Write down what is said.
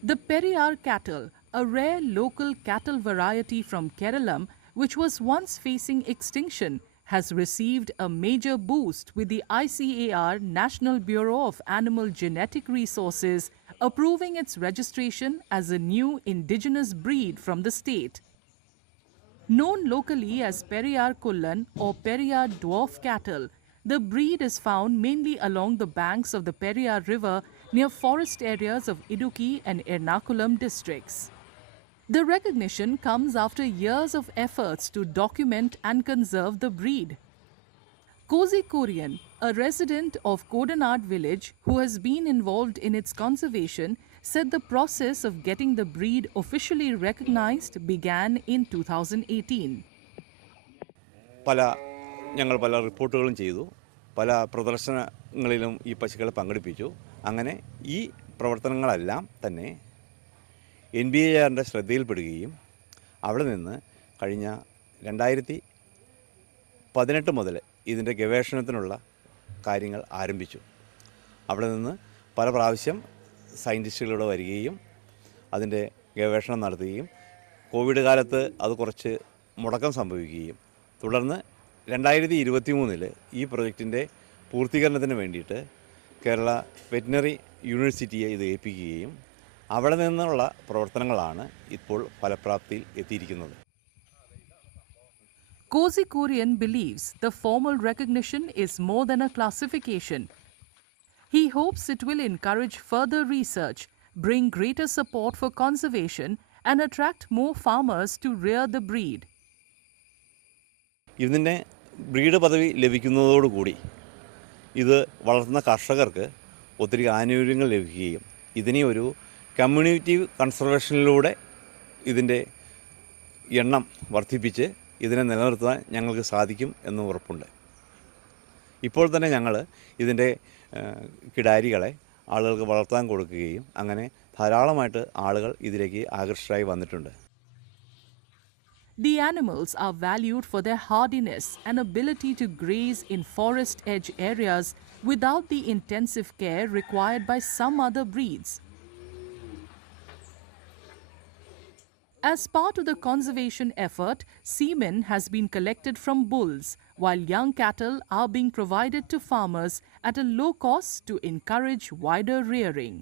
The Periyar cattle, a rare local cattle variety from Kerala, which was once facing extinction, has received a major boost with the ICAR National Bureau of Animal Genetic Resources approving its registration as a new indigenous breed from the state. Known locally as Periyar Kullan or Periyar dwarf cattle, the breed is found mainly along the banks of the Periyar River near forest areas of Idukki and Ernakulam districts. The recognition comes after years of efforts to document and conserve the breed. Kozi Korean, a resident of Kodanad village who has been involved in its conservation, said the process of getting the breed officially recognized began in 2018. പല റിപ്പോർട്ടുകളും ചെയ്തു, പല പ്രദർശനങ്ങളിലും ഈ പശുക്കളെ പങ്കെടുപ്പിച്ചു. അങ്ങനെ ഈ പ്രവർത്തനങ്ങളെല്ലാം തന്നെ NBARൻ്റെ ശ്രദ്ധയിൽപ്പെടുകയും അവിടെ നിന്ന് കഴിഞ്ഞ 2018 മുതൽ ഇതിൻ്റെ ഗവേഷണത്തിനുള്ള കാര്യങ്ങൾ ആരംഭിച്ചു. അവിടെ നിന്ന് പല പ്രാവശ്യം സയൻറ്റിസ്റ്റുകളിവിടെ വരികയും അതിൻ്റെ ഗവേഷണം നടത്തുകയും കോവിഡ് കാലത്ത് അത് കുറച്ച് മുടക്കം സംഭവിക്കുകയും തുടർന്ന് 2023 ഈ പ്രൊജക്റ്റിൻ്റെ പൂർത്തീകരണത്തിന് വേണ്ടിയിട്ട് കേരള വെറ്റിനറി യൂണിവേഴ്സിറ്റിയെ ഇത് ഏൽപ്പിക്കുകയും അവിടെ നിന്നുള്ള പ്രവർത്തനങ്ങളാണ് ഇപ്പോൾ ഫലപ്രാപ്തിയിൽ എത്തിയിരിക്കുന്നത്. Kozi Korean believes the formal recognition is more than a classification. He hopes it will encourage further research, bring greater support for conservation, and attract more farmers to rear the breed. ഇതിൻ്റെ ബ്രീഡ് പദവി ലഭിക്കുന്നതോടുകൂടി ഇത് വളർത്തുന്ന കർഷകർക്ക് ഒത്തിരി ആനുകൂല്യങ്ങൾ ലഭിക്കുകയും ഇതിനെ ഒരു കമ്മ്യൂണിറ്റി കൺസർവേഷനിലൂടെ ഇതിൻ്റെ എണ്ണം വർദ്ധിപ്പിച്ച് ഇതിനെ നിലനിർത്താൻ ഞങ്ങൾക്ക് സാധിക്കും എന്ന് ഉറപ്പുണ്ട്. ഇപ്പോൾ തന്നെ ഞങ്ങൾ ഇതിൻ്റെ കിടാരികളെ ആളുകൾക്ക് വളർത്താൻ കൊടുക്കുകയും അങ്ങനെ ധാരാളമായിട്ട് ആളുകൾ ഇതിലേക്ക് ആകർഷകരായി വന്നിട്ടുണ്ട്. The animals are valued for their hardiness and ability to graze in forest edge areas without the intensive care required by some other breeds. As part of the conservation effort, semen has been collected from bulls, while young cattle are being provided to farmers at a low cost to encourage wider rearing.